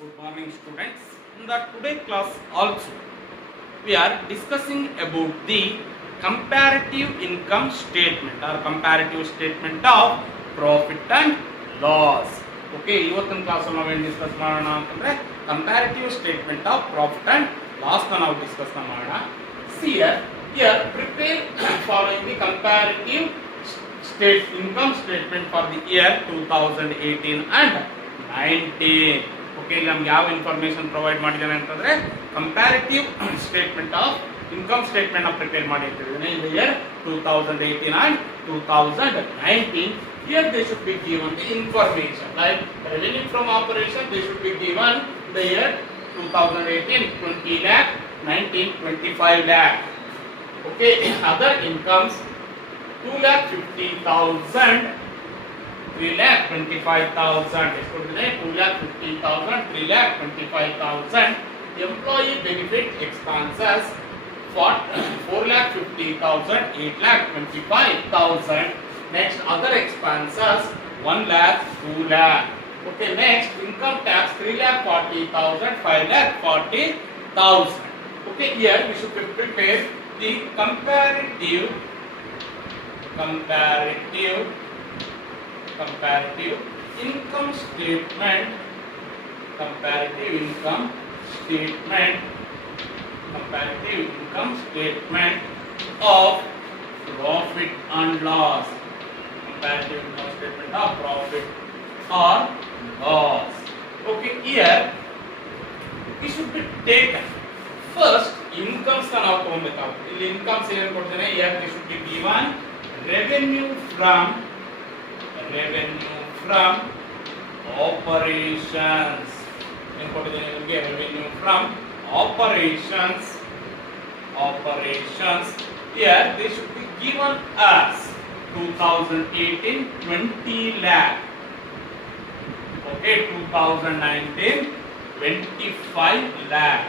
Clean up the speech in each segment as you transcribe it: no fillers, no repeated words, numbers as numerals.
Good morning, students. In the today class also we are discussing about the comparative income statement or comparative statement of profit and loss. Okay, ಇವತ್ತಿನ class ಅಲ್ಲಿ ನಾವೇನು discuss ಮಾಡೋಣ ಅಂತಂದ್ರೆ comparative statement of profit and loss ನ ನಾವು discuss ಮಾಡೋಣ. See here prepare following the comparative income statement for the year 2018 and 19. Okay, ಇಲ್ಲಿ ನಮ್ಗೆ ಯಾವ ಇನ್ಫಾರ್ಮೇಶನ್ ಪ್ರೊವೈಡ್ ಮಾಡಿದ್ದಾನೆ ಅಂತಂದ್ರೆ comparative statement of income statement ನ ಪ್ರಿಪೇರ್ ಮಾಡಿ ಇಟ್ಟಿದ್ದಾನೆ in the year 2018 and 2019. Here they should be given the information like revenue from operation. They should be given the year 2018 20 lakh, 19 25 lakh. Okay, other incomes 2,50,000, 3,25,000. ಎಷ್ಟು ಕೊಟ್ಟಿದೆ? 2,50,000, 3,25,000. Employee benefit expenses 4,50,000, 8,25,000. Next, other expenses 1 lakh, 2 lakh. Okay, next income tax 3,40,000, 5,40,000. Okay, here we should prepare the comparative income statement, comparative income statement of profit and loss, comparative income statement of profit or loss. Okay, here it should be taken first incomes ನ ನಾವು ತಗೊಳ್ಳಬೇಕಾಗುತ್ತೆ. ಇಲ್ಲಿ incomes ಏನು ಕೊಡ್ತಾನೆ? here they should be given revenue from operations. ಏನು ಕೊಟ್ಟಿದ್ದೇನೆ ನಿಮಗೆ? revenue from operations. Here they should be given as 2018 20 lakh. Okay, 2019 25 lakh.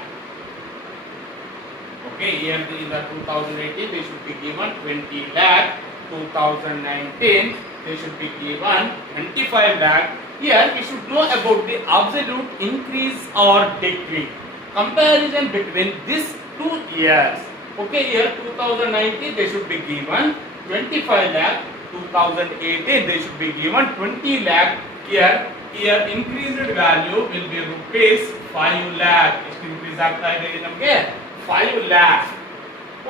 Okay, here in the 2018 they should be given 20 lakh. 2019 they should be given 25 lakh. Here we should know about the absolute increase or decrease, comparison between these 2 years. Okay, here 2019 they should be given 25 lakh, 2018 they should be given 20 lakh. Here increased value will be rupees 5 lakh. ಎಷ್ಟು increase ಆಗ್ತಾ ಇದೆ ನಮಗೆ? 5 lakh.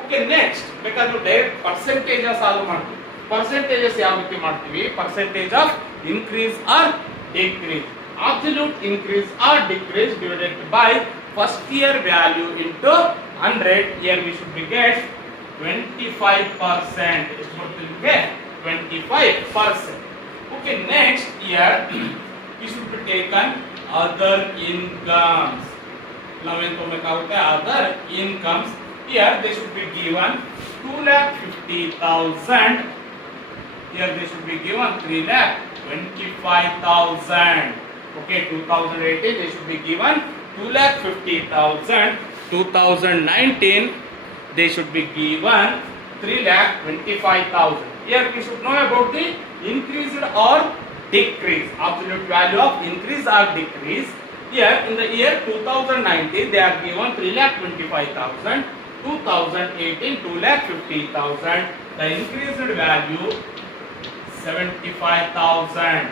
Okay, next ಬೇಕಾದ್ರೆ direct percentages ಆದ್ರೂ ಮಾಡ್ತೀವಿ. Percentages ಯಾವ ರೀತಿ ಮಾಡ್ತೀವಿ? Percentage of increase R decrease, absolute increase or decrease divided by first year value into 100. Here we should be get 25%. ಎಷ್ಟು ಬರ್ತದೆ ನಿಮಗೆ? 25%. Okay, next here we should be taken other incomes. ನಾವೇನು ತಗೋಬೇಕಾಗುತ್ತೆ? other incomes. Here they should be given 2,50,000. Here they should be given 3,25,000. Okay, 2018 they should be given 2,50,000. 2019 they should be given 3,25,000. Here we should know about the increased or decrease, absolute value of increase or decrease. Here in the year 2019 they are given 3,25,000. 2018 2,50,000. The increased value 75,000.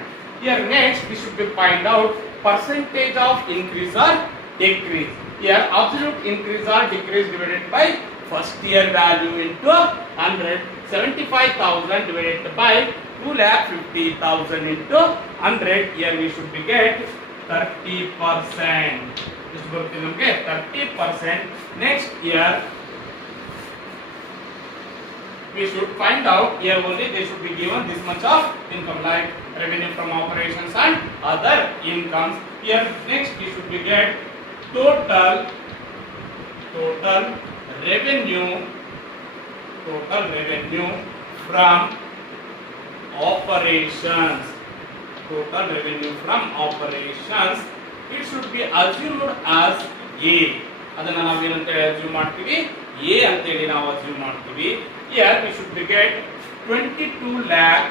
Here next we should be find out percentage of increase or decrease. Here absolute increase or decrease divided by first year value into 100. 75,000 divided by 2,50,000 into 100. Here we should be get 30%. ಎಷ್ಟು ಬರುತ್ತೆ ನಮಗೆ? 30%. Next year we should find out, here only they should be given this much of income like revenue from operations and other incomes. Here next we should be get total revenue from operations. Total revenue from operations, it should be assumed as A. ಅದನ್ನ ನಾವು ಏನಂತ assume ಮಾಡ್ತೀವಿ? A ಅಂತ ಹೇಳಿ ನಾವು assume ಮಾಡ್ತೀವಿ. Here we should be get 22 lakh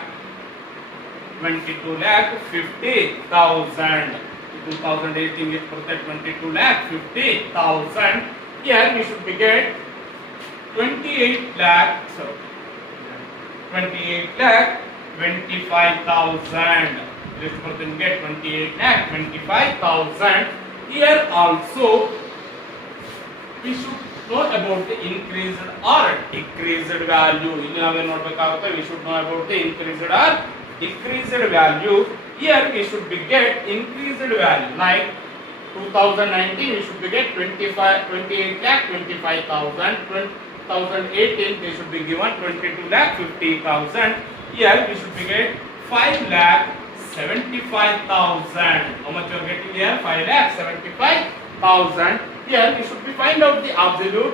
50,000. 2018 is for 22 lakh 50,000. Here we should be get 28 lakh, sorry, 28 lakh 25,000. This person get 28 lakh 25,000. Here also we should know about the increased or decreased value. ಇಲ್ಲಿ ನಾವೇನು ನೋಡಬೇಕಾಗುತ್ತೆ, we should know about the increased or decreased value. Here we should be get increased value, like 2019 we should be get 28 lakh 25,000. 2018 they should be given 22 lakh 50,000. Here we should be get 5 lakh 75,000. How much you are getting here? 5 lakh 75,000. Here we should be find out the absolute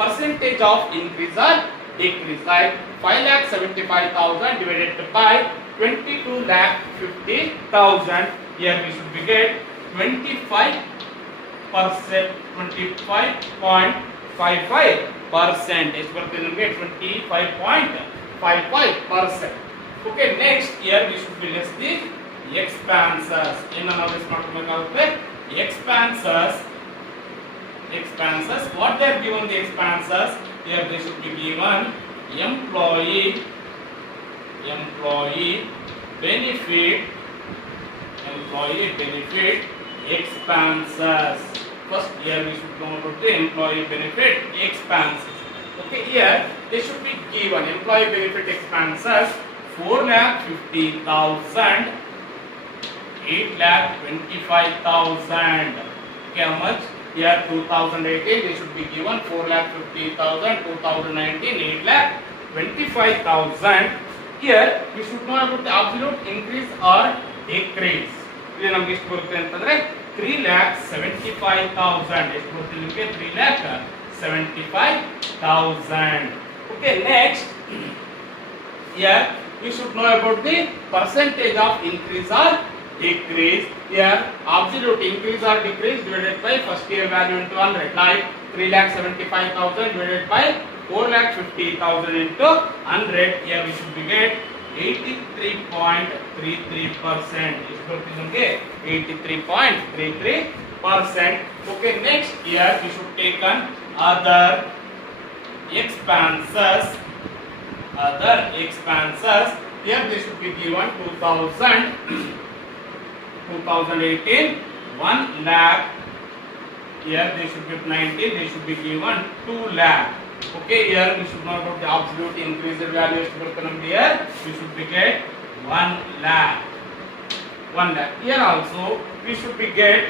percentage of increase or decrease, like 5 lakh 75,000 divided by 22 lakh 50,000. Here we should be get 25%, 25.55%. Is for the 25.55%. Okay, next here we should be less the expenses. In another expenses, what they are given the expenses, here they should be given employee benefit expenses. First here we should know about the employee benefit expenses. Okay, here they should be given employee benefit expenses 4,50,000, 8,25,000. Okay, how much? Here 2018 they should be given 4,50,000, 2019 8,25,000. Here we should know about the absolute increase or decrease. ಇಲ್ಲಿ ನಮಗೆ ಎಷ್ಟು ಬರುತ್ತೆ ಅಂತಂದ್ರೆ 3,75,000. ಎಷ್ಟು ಬರುತ್ತೆ ನಿಮಗೆ? 3,75,000. Okay, next here we should know about the percentage of increase or decrease. Here absolute increase or decrease divided by first year value into 100, like 3,75,000 divided by 4,50,000 into 100. Here we should be get 83.33%. Is okay, 83.33%. Okay, next here we should take on other expenses. Here they should be given 2018 1 lakh. Here they should be 19, they should be given 2 lakh. Okay, here we should know about the absolute increased value. Here we should be get 1 lakh. Here also we should be get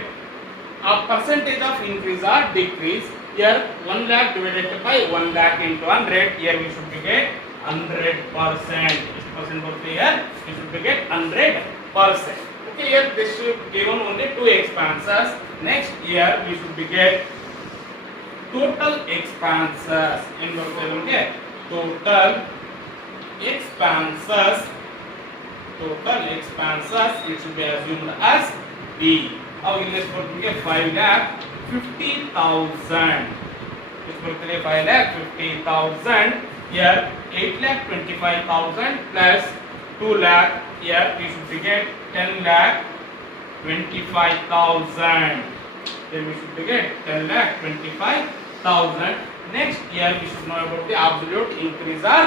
a percentage of increase or decrease. Here 1 lakh divided by 1 lakh into 100. Here we should be get 100%. Which percent would be here? We should be get 100%. Okay, here this should given only two expenses. Next here we should be get total expenses. In total expenses, it should be assumed as B. Now in this one we get 5,50,000. This one 5,50,000. Here 8,25,000 plus 2 lakh. Here we should be get 10,25,000. Then we should get 10,25,000. Next here we should know about the absolute increase or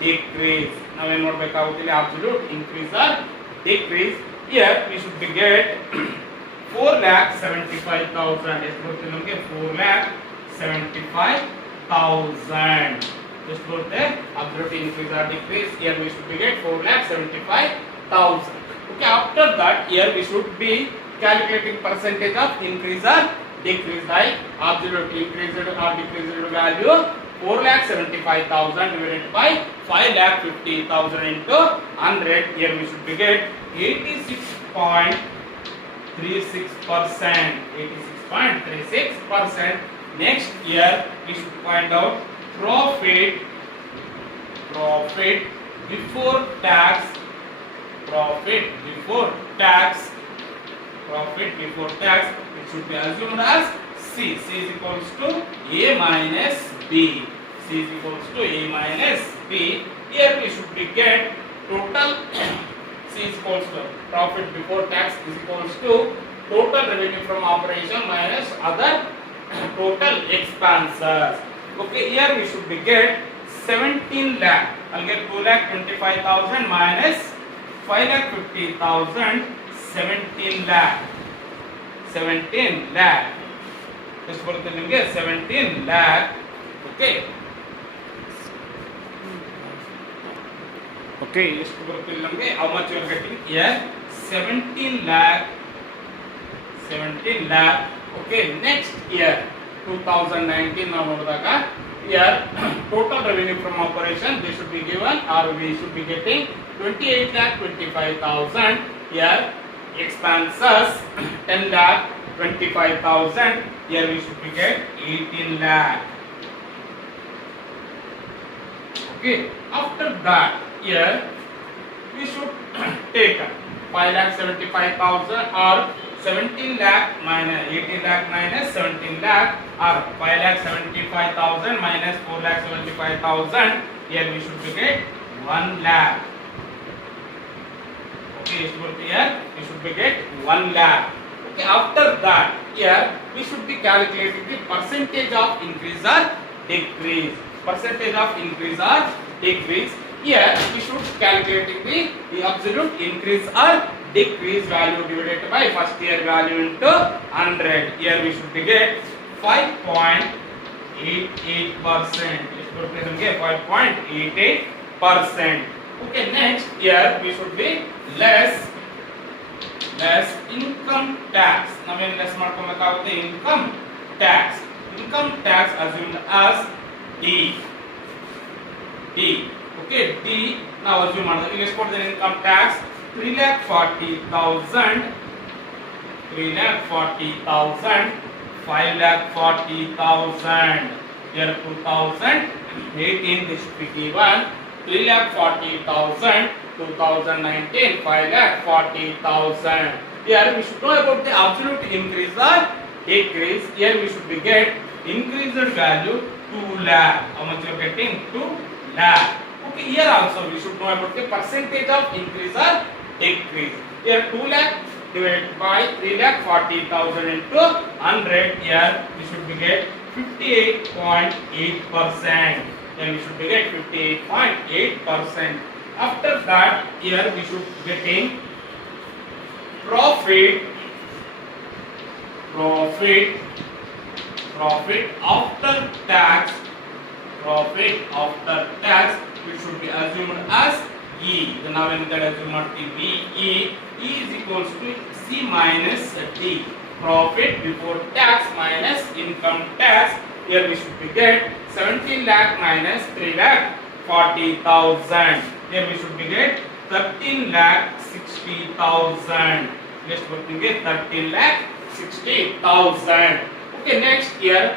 decrease. Now we know about the absolute increase or decrease. Here we should be get 4,75,000. Is for 4,75,000. Just for the absolute increase or decrease. Here we should be get 4,75,000. Okay, after that here we should be calculating percentage of increase or decrease, like absolute increased or decreased value 4,75,000 divided by 5,50,000 into 100. Here we should be get 86.36%. 86.36%. Next year we should find out profit before tax. Profit before tax, it should be assumed as C. C is equals to A minus B. C is equals to A minus B. Here we should be get total C is equals to profit before tax is equals to total revenue from operation minus other total expenses. Okay, here we should be get 17 lakh. I'll get 2,25,000 minus 5,50,000, 17 lakh. 17 lakh. ಎಷ್ಟು ಬರುತ್ತೆ ನಿಮಗೆ 17 lakh. Okay. Okay, ಎಷ್ಟು ಬರುತ್ತೆ ನಮಗೆ how much you are getting here 17 lakh. 17 lakh. Okay, next year 2019 ನಾವು ನೋಡಿದಾಗ here total revenue from operation they should be given or we should be getting 28,25,000. Here expenses 10 lakh 25,000. Here we should be get 18 lakh. Okay, after that here we should take 5,75,000 or 17 lakh minus 18 lakh minus 17 lakh or 5,75,000 minus 4,75,000. Here we should be get 1 lakh. Okay, here we should be get 1 lakh. Okay, after that here we should be calculating the percentage of increase or decrease. Percentage of increase or decrease. Here we should calculating the absolute increase or decrease value divided by first year value into 100. Here we should be get 5.88%. This would be 5.88%. Okay, next here we should be less income tax. ನಾವೇನು less ಮಾಡ್ಕೊಬೇಕಾಗುತ್ತೆ income tax. Income tax assumed as D. Okay, D ನಾವು assume ಮಾಡಿದ್ರೆ ಈಗ ಎಷ್ಟು ಕೊಡ್ತೇನೆ income tax 3,40,000, 5,40,000. Year 2018 this should be given 3,40,000. 2019 5,40,000. Here we should know about the absolute increase or decrease. Here we should be get increased value 2 lakh. How much you are getting? 2 lakh. Okay, here also we should know about the percentage of increase or decrease. Here 2 lakh divided by 3,40,000 into 100. Here we should be get 58.8%. Then we should be get 58.8%. After that here we should getting profit after tax. Profit after tax we should be assumed as E. Then now when that assume ಮಾಡ್ತೀವಿ E is equals to C minus D. Profit before tax minus income tax. Here we should be get 17 lakh minus 3,40,000. Here we should be get 13,60,000. Next we will get 13,60,000. Okay, next here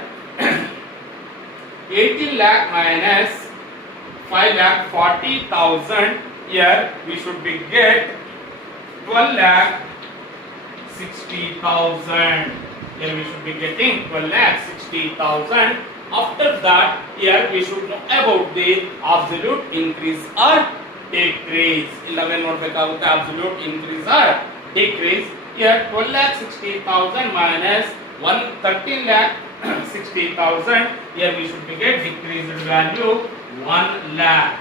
18 lakh minus 5,40,000. Here we should be get 12,60,000. Here we should be getting 12,60,000. After that here we should know about the absolute increase or decrease. ಇಲ್ಲವೇನು ನೋಡಬೇಕಾಗುತ್ತೆ absolute increase or decrease. Here 12,60,000 minus 13,60,000. Here we should be get decreased value 1 lakh.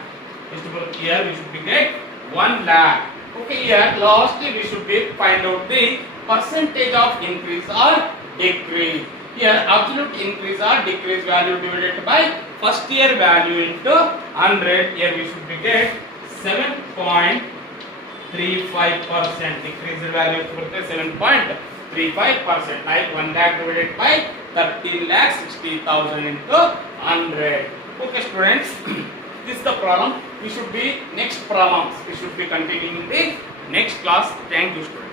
Here we should be get 1 lakh. Okay, here lastly we should be find out the percentage of increase or decrease. Here absolute increase or decrease value divided by first year value into 100. Here we should be get 7.35%. Decrease value bರುತ್ತೆ 7.35%. Like 1 lakh divided by 13,60,000 into 100. Okay students, this is the problem. We should be next problems. We should be continuing in the next class. Thank you students.